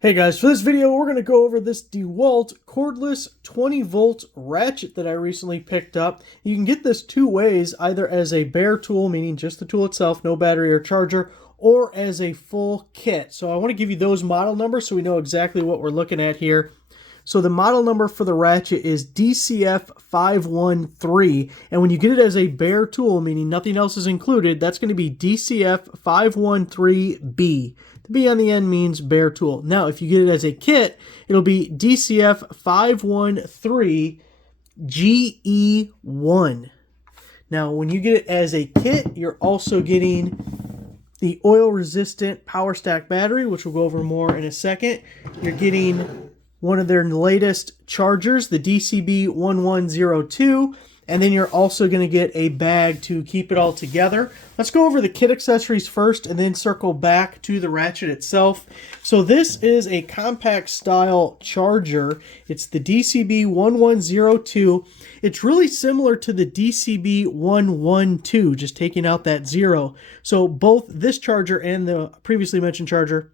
Hey guys, for this video we're going to go over this DeWALT cordless 20 volt ratchet that I recently picked up. You can get this two ways, either as a bare tool, meaning just the tool itself, no battery or charger, or as a full kit. So I want to give you those model numbers so we know exactly what we're looking at here. So the model number for the ratchet is DCF513, and when you get it as a bare tool, meaning nothing else is included, that's going to be DCF513B. The B on the end means bare tool. Now, if you get it as a kit, it'll be DCF513GE1. Now, when you get it as a kit, you're also getting the oil-resistant power stack battery, which we'll go over more in a second. You're getting one of their latest chargers, the DCB1102, and then you're also going to get a bag to keep it all together. Let's go over the kit accessories first and then circle back to the ratchet itself. So this is a compact style charger. It's the DCB1102. It's really similar to the DCB112, just taking out that 0. So both this charger and the previously mentioned charger,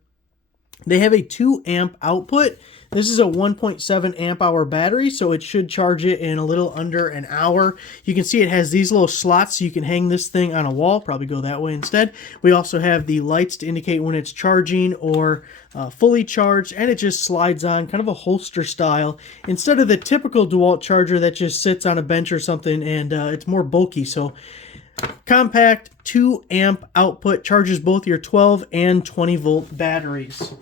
they have a 2 amp output. This is a 1.7 amp hour battery, so it should charge it in a little under an hour. You can see it has these little slots so you can hang this thing on a wall. Probably go that way instead. We also have the lights to indicate when it's charging or fully charged, and it just slides on, kind of a holster style, instead of the typical DeWALT charger that just sits on a bench or something, and it's more bulky. So compact 2 amp output, charges both your 12 and 20 volt batteries.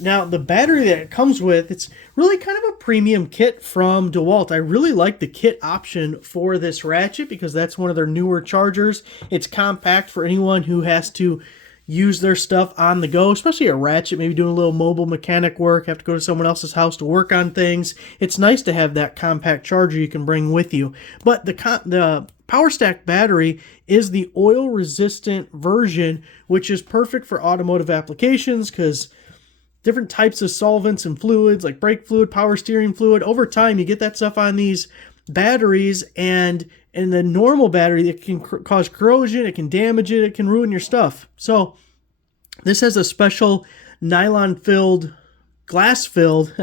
Now, the battery that it comes with, it's really kind of a premium kit from DeWALT. I really like the kit option for this ratchet because that's one of their newer chargers. It's compact for anyone who has to use their stuff on the go, especially a ratchet, maybe doing a little mobile mechanic work, have to go to someone else's house to work on things. It's nice to have that compact charger you can bring with you. But the power stack battery is the oil resistant version, which is perfect for automotive applications because different types of solvents and fluids like brake fluid, power steering fluid, over time you get that stuff on these batteries, and in the normal battery it can cause corrosion, it can damage it, it can ruin your stuff. So this has a special glass-filled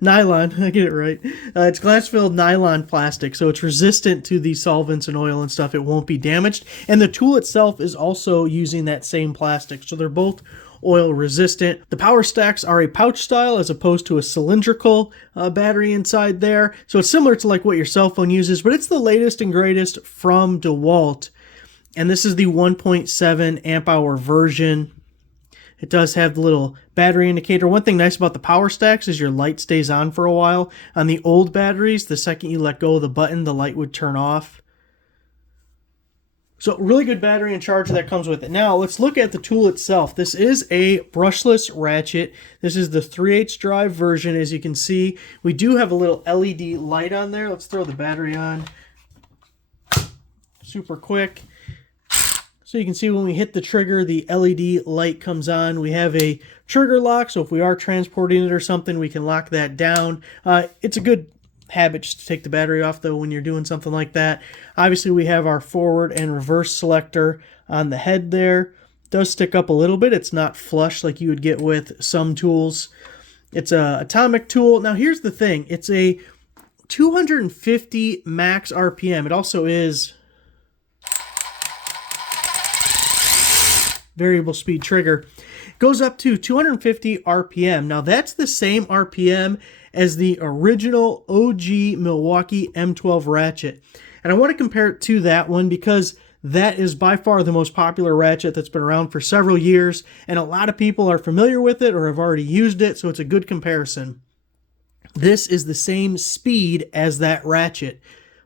nylon, I get it right. It's glass-filled nylon plastic, so it's resistant to the solvents and oil and stuff. It won't be damaged. And the tool itself is also using that same plastic, so they're both oil resistant. The power stacks are a pouch style as opposed to a cylindrical battery inside there. So it's similar to like what your cell phone uses, but it's the latest and greatest from DeWALT. And this is the 1.7 amp hour version. It does have the little battery indicator. One thing nice about the power stacks is your light stays on for a while. On the old batteries, the second you let go of the button, the light would turn off. So really good battery and charger that comes with it. Now let's look at the tool itself. This is a brushless ratchet. This is the 3/8 drive version. As you can see, we do have a little LED light on there. Let's throw the battery on super quick. So you can see when we hit the trigger, the LED light comes on. We have a trigger lock, so if we are transporting it or something, we can lock that down. It's a good habit just to take the battery off though when you're doing something like that. Obviously we have our forward and reverse selector on the head there. It does stick up a little bit. It's not flush like you would get with some tools. It's a atomic tool. Now here's the thing. It's a 250 max RPM. It also is variable speed trigger. It goes up to 250 RPM. Now that's the same RPM as the original OG Milwaukee M12 ratchet. And I want to compare it to that one because that is by far the most popular ratchet that's been around for several years, and a lot of people are familiar with it or have already used it, so it's a good comparison. This is the same speed as that ratchet,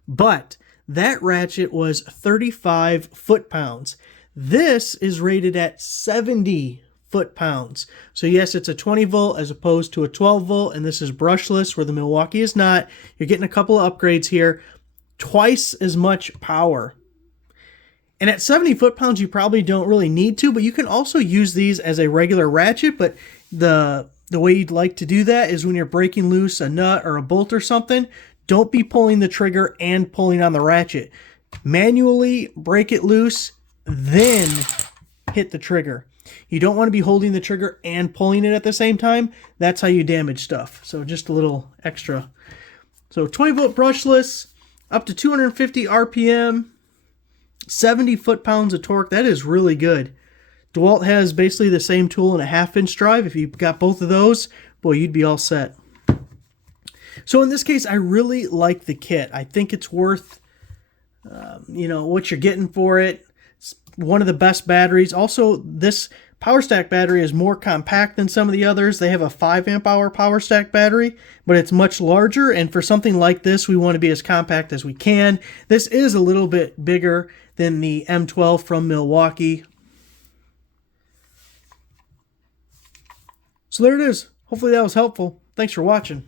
but that ratchet was 35 foot-pounds. This is rated at 70 foot-pounds. So yes, it's a 20 volt as opposed to a 12 volt, and this is brushless where the Milwaukee is not. You're getting a couple of upgrades here. Twice as much power. And at 70 foot-pounds, you probably don't really need to, but you can also use these as a regular ratchet, but the way you'd like to do that is when you're breaking loose a nut or a bolt or something, don't be pulling the trigger and pulling on the ratchet. Manually break it loose, then hit the trigger. You don't want to be holding the trigger and pulling it at the same time. That's how you damage stuff. So just a little extra. So 20 volt brushless, up to 250 RPM, 70 foot-pounds of torque. That is really good. DeWALT has basically the same tool in a 1/2-inch drive. If you've got both of those, boy, you'd be all set. So in this case, I really like the kit. I think it's worth, what you're getting for it. It's one of the best batteries. Also, this power stack battery is more compact than some of the others. They have a 5 amp hour power stack battery, but it's much larger. And for something like this, we want to be as compact as we can. This is a little bit bigger than the M12 from Milwaukee. So there it is. Hopefully that was helpful. Thanks for watching.